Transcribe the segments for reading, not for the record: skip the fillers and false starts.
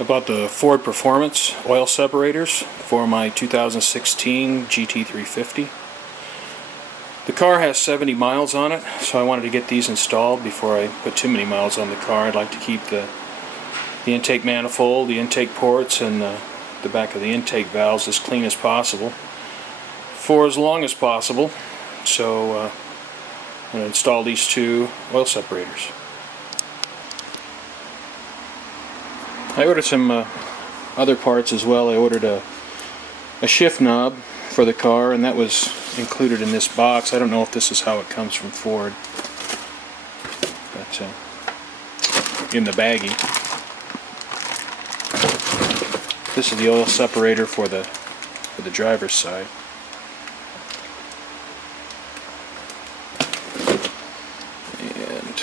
I bought the Ford Performance oil separators for my 2016 GT350. The car has 70 miles on it, so I wanted to get these installed before I put too many miles on the car. I'd like to keep the intake manifold, the intake ports, and the back of the intake valves as clean as possible for as long as possible. So I'm going to install these two oil separators. I ordered some other parts as well. I ordered a shift knob for the car, and that was included in this box. I don't know if this is how it comes from Ford, but in the baggie. This is the oil separator for the driver's side. And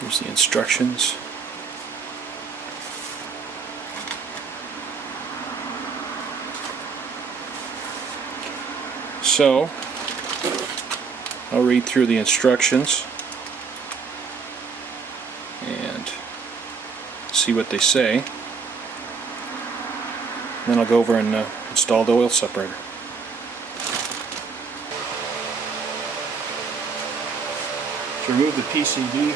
here's the instructions. So, I'll read through the instructions and see what they say. Then I'll go over and install the oil separator. To remove the PCV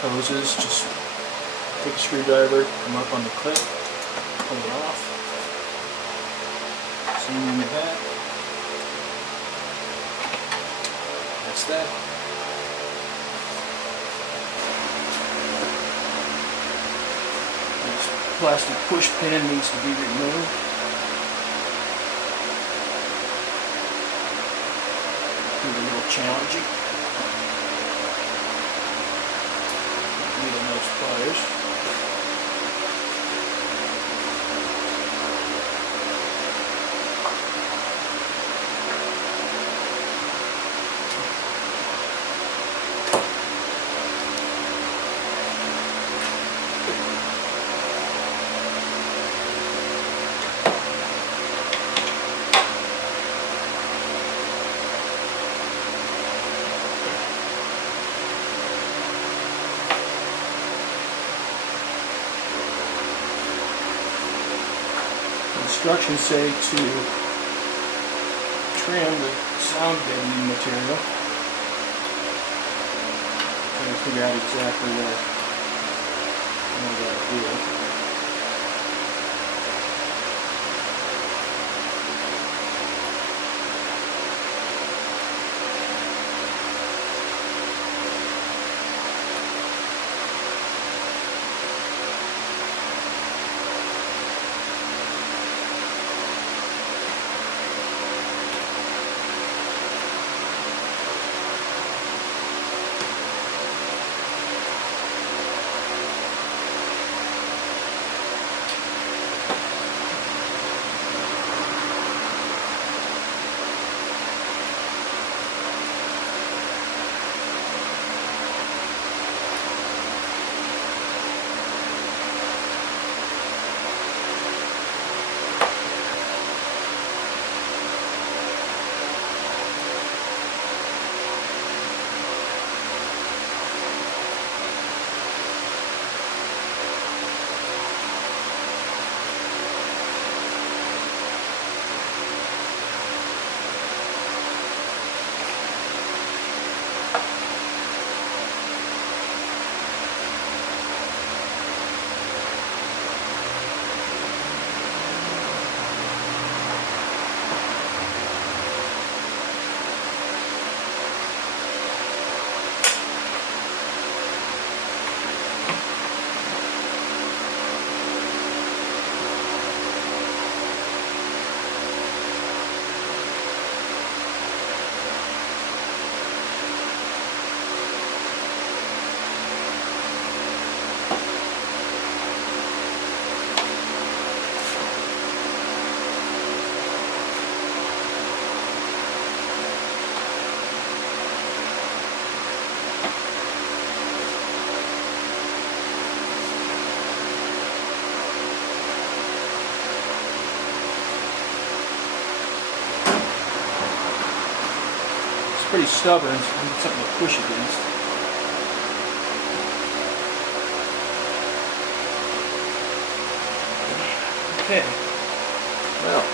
hoses, just take a screwdriver, come up on the clip, pull it off. Same in the back. That's that. This plastic push pin needs to be removed. It's a little challenging. Need those pliers. Instructions say to trim the sound deadening material. Trying to figure out exactly what I gotta do. Pretty stubborn, so I need something to push against. Okay. Well.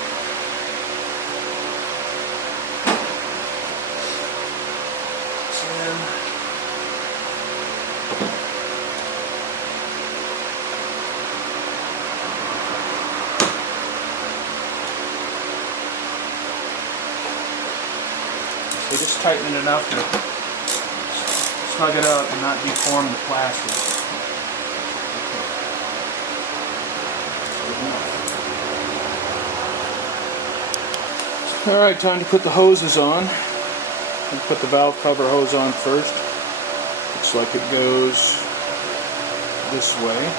So just tighten it enough to snug it up and not deform the plastic. Alright, time to put the hoses on. I'm put the valve cover hose on first. Looks like it goes this way.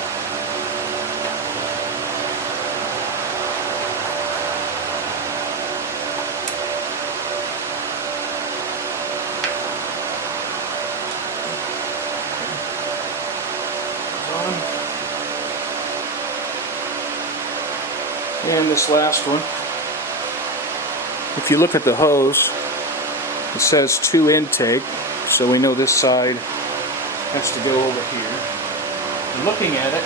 And this last one, if you look at the hose, it says 2 intake, so we know this side has to go over here. And looking at it,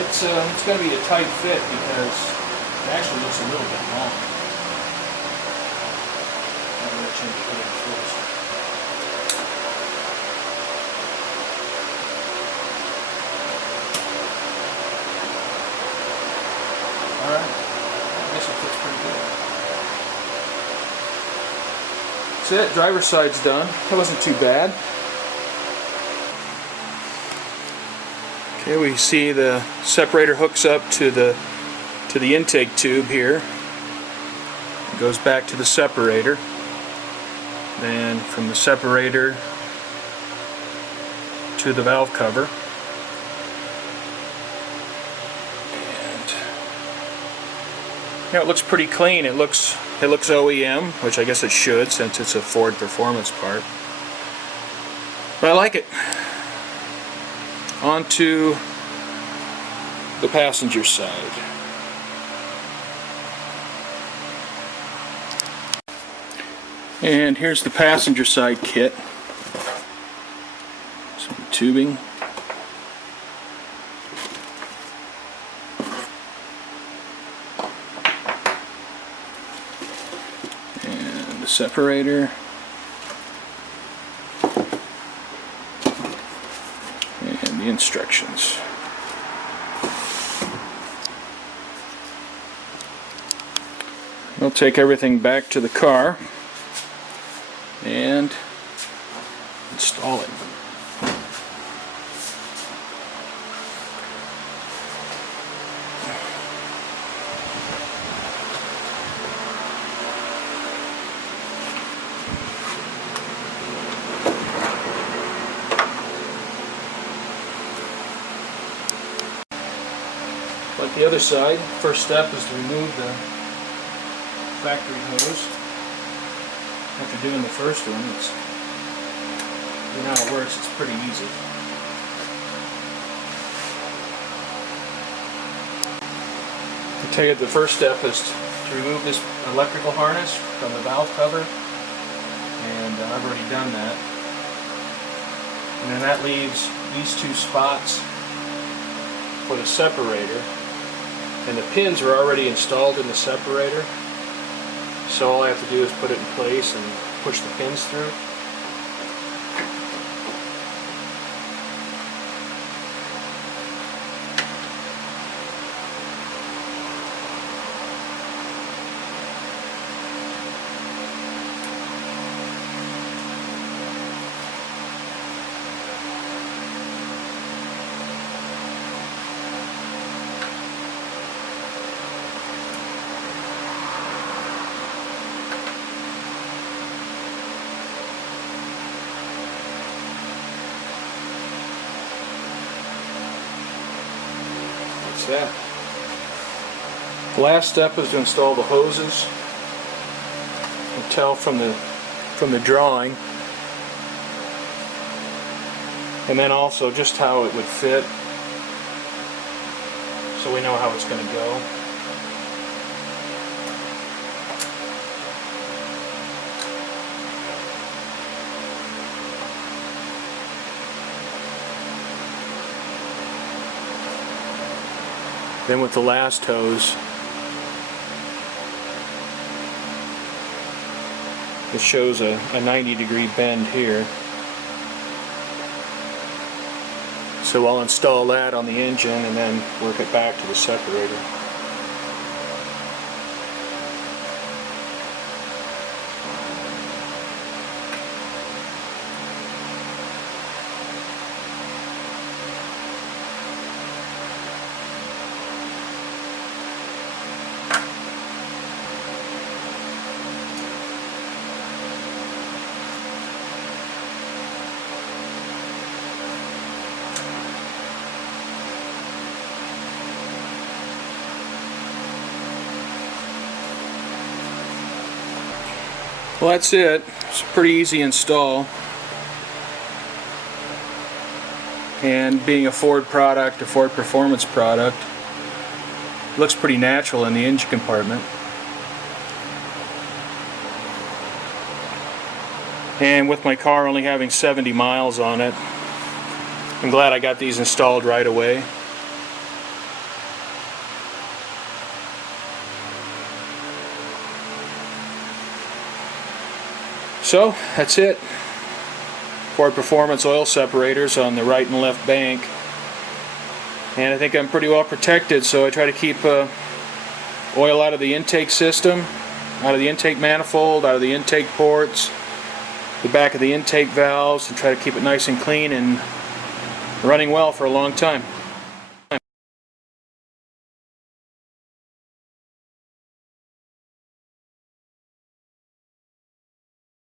it's going to be a tight fit because it actually looks a little bit long. I'm going to change it first. Alright, I guess it fits pretty good. That's it, driver's side's done. That wasn't too bad. Okay, we see the separator hooks up to the intake tube here. It goes back to the separator. Then from the separator to the valve cover. Yeah, it looks pretty clean. It looks OEM, which I guess it should since it's a Ford Performance part. But I like it. On to the passenger side. And here's the passenger side kit. Some tubing. Separator and the instructions. We'll take everything back to the car and install it. Like the other side, first step is to remove the factory hose. After doing the first one, you know how it works, it's pretty easy. I tell you, the first step is to remove this electrical harness from the valve cover, and I've already done that. And then that leaves these 2 spots for the separator. And the pins are already installed in the separator, so all I have to do is put it in place and push the pins through. That. The last step is to install the hoses. You can tell from the drawing, and then also just how it would fit, so we know how it's going to go. Then with the last hose, it shows a 90-degree bend here. So I'll install that on the engine and then work it back to the separator. Well, that's it. It's a pretty easy install. And being a Ford product, a Ford Performance product, it looks pretty natural in the engine compartment. And with my car only having 70 miles on it, I'm glad I got these installed right away. So, that's it. Ford Performance oil separators on the right and left bank. And I think I'm pretty well protected, so I try to keep oil out of the intake system, out of the intake manifold, out of the intake ports, the back of the intake valves, and try to keep it nice and clean and running well for a long time.